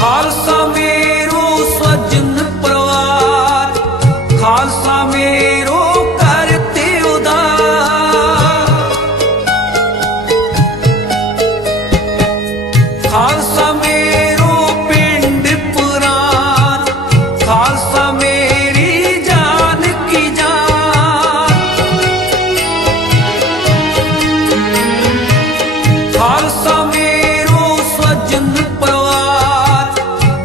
खालसा मेरो स्वजन परिवार, खालसा मेरो करते उदार। खालसा मेरो पिंड पुराण, खालसा मेरी जान की जान। खालसा मेरो स्वजन परिवार,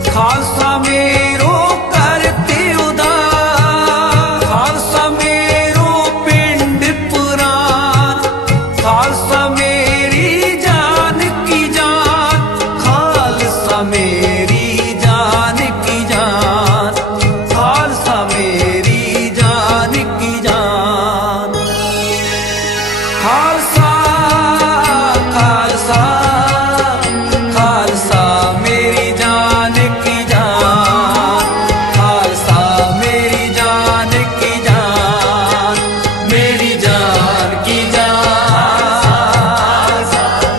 खालसा मेरो करते उदार। खालसा मेरो पिंड पुराण, खालसा मेरी जान की जान। खालसा मेरी जान की जान, खालसा मेरी जान की जान। खालसा खालसा खालसा मेरी जान की जान, खालसा मेरी जान की जान। मेरी जान की जान,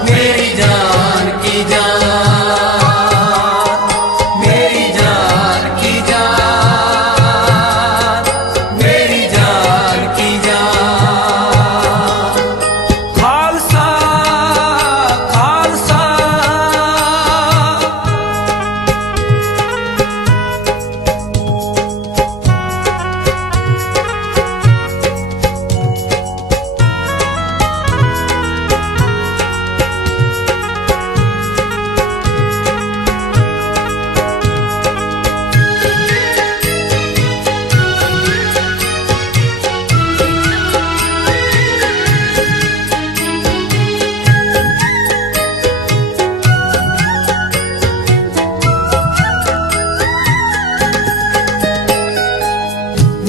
मेरी जान की जान, मेरी जान की जान, मेरी जान की जान। खालसा खालसा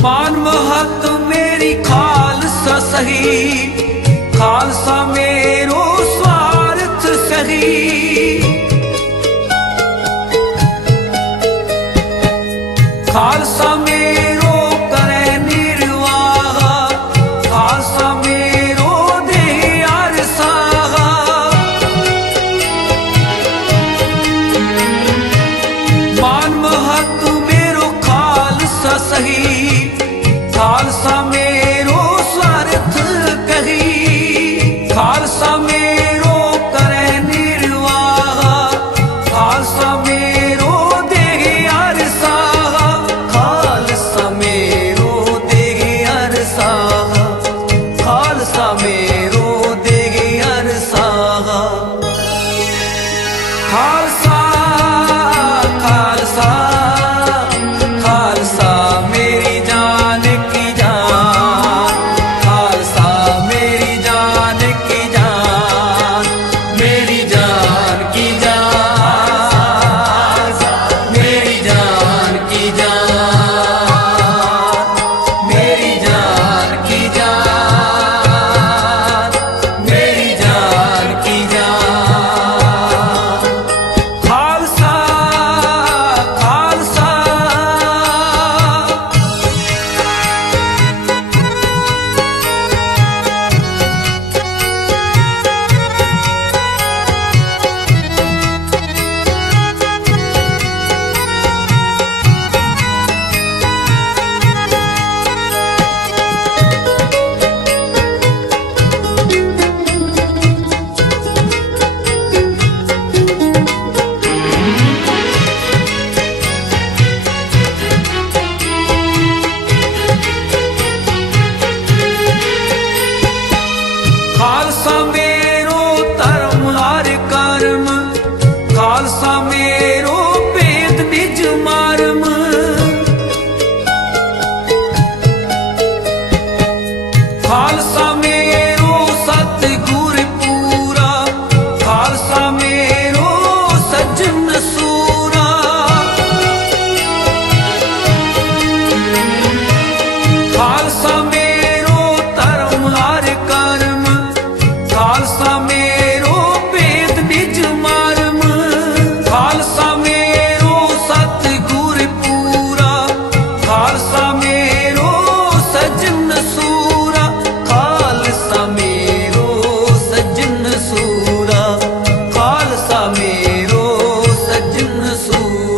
मान महत मेरी खालसा सही, खालसा मेरो स्वार्थ सही। खालसा मेरो करे निर्वाह, खालसा मेरो दे अरसाह। मान महत मेरो खालसा सही, खालसा मेरो स्वार्थ कही। खालसा मेरो करे निर्वाह, खालसा मेरो दे अरसाह। खालसा मेरो दे अरसाह, खालसा मेरो दे अरसाह। खालसा खालसा खालसा मेरी जान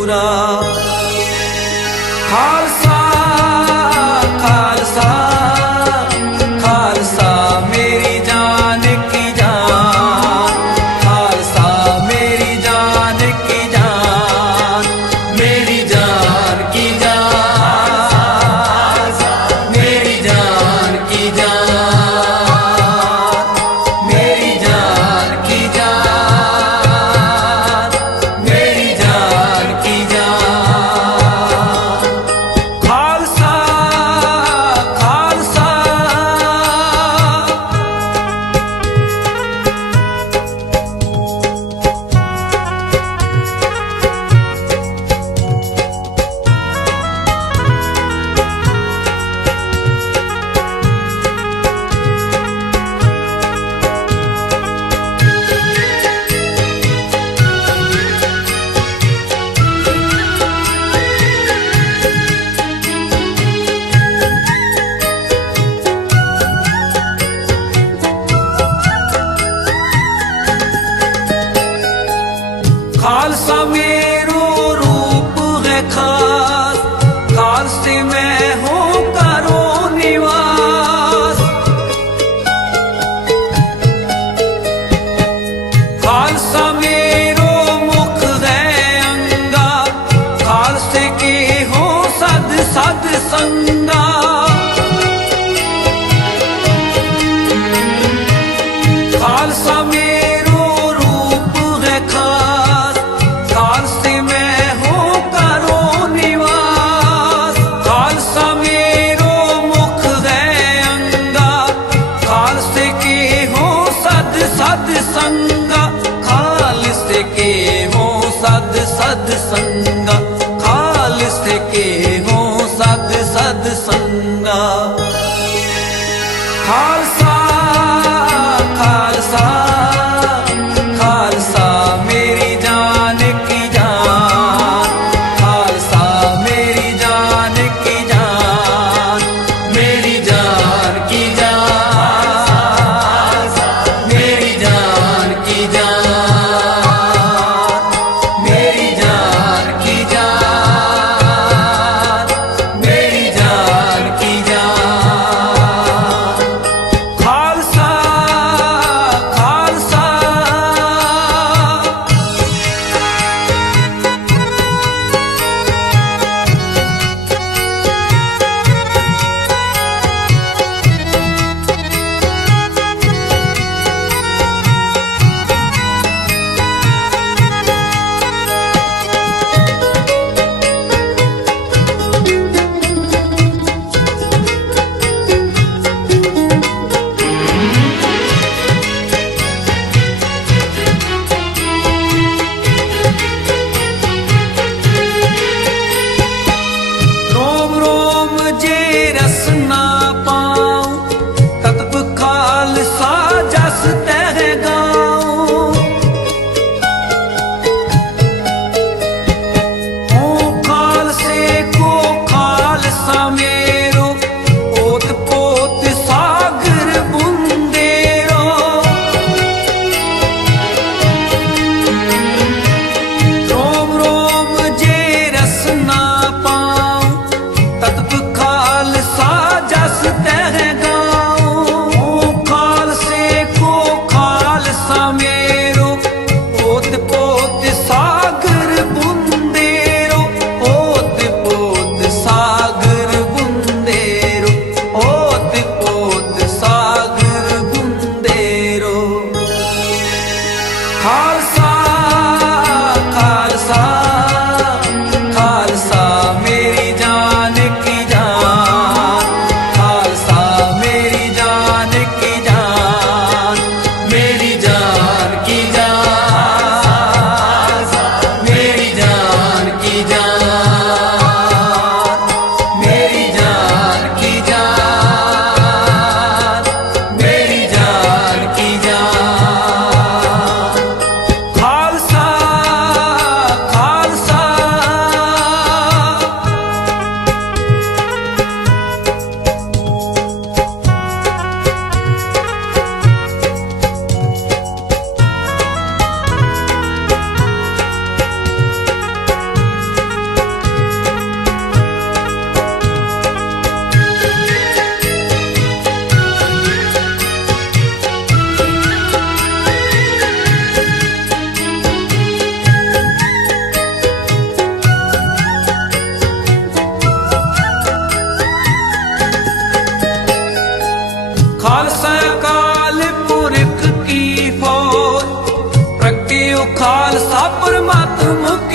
ਪੂਰਾ। ਖਾਲਸਾ ਖਾਲਸਾ ਖਾਲਸਾ ਮੇਰੀ ਜਾਨ ਕੀ ਜਾਨ, ਖਾਲਸਾ ਮੇਰੀ ਜਾਨ ਕੀ ਜਾਨ, ਮੇਰੀ ਜਾਨ ਕੀ ਜਾਨ, ਮੇਰੀ ਜਾਨ ਕੀ ਜਾਨ, ਮੇਰੀ ਜਾਨ ਕੀ ਜਾਨ, ਮੇਰੀ ਜਾਨ ਕੀ ਜਾਨ। ਖਾਲਸਾ ਖਾਲਸਾ खालसा मेरो रूप है खास, खालसे मैं हूँ करो निवास। खालसा मेरो मुख है अंगा, खालसे के हो सद सद संगा। खालसा मेरो रूप है खास, खालसे मैं हूँ करो निवास। खालसा मेरो मुख है अंगा, खालसे के हो सद सद संगा। खालसे के हो सद सद संगा, खालसे के हो सद सद संगा। खालसा खालसा खालसा मेरी जान की जान, खालसा मेरी जान की जान, मेरी जान की जान, मेरी जान की जान, मेरी जान की जान।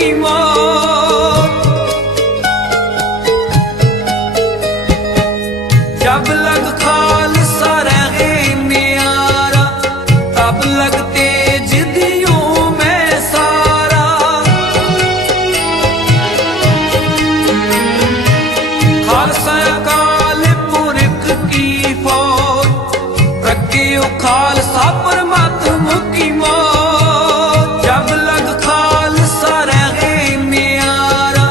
की मौत। जब लग खालसा रहे न्यारा, तब लग तेज दियों में सारा। खालसा अकाल पुरख की फौज, प्रज्ञो खालसा परमात्मा की मौत। जब लग खालसा रहे न्यारा,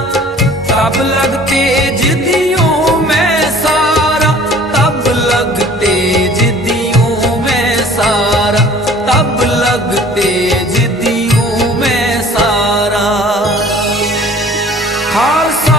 तब लग तेज दियों में सारा। तब लग तेज दियों में सारा, तब लग तेज दियों में सारा। खालसा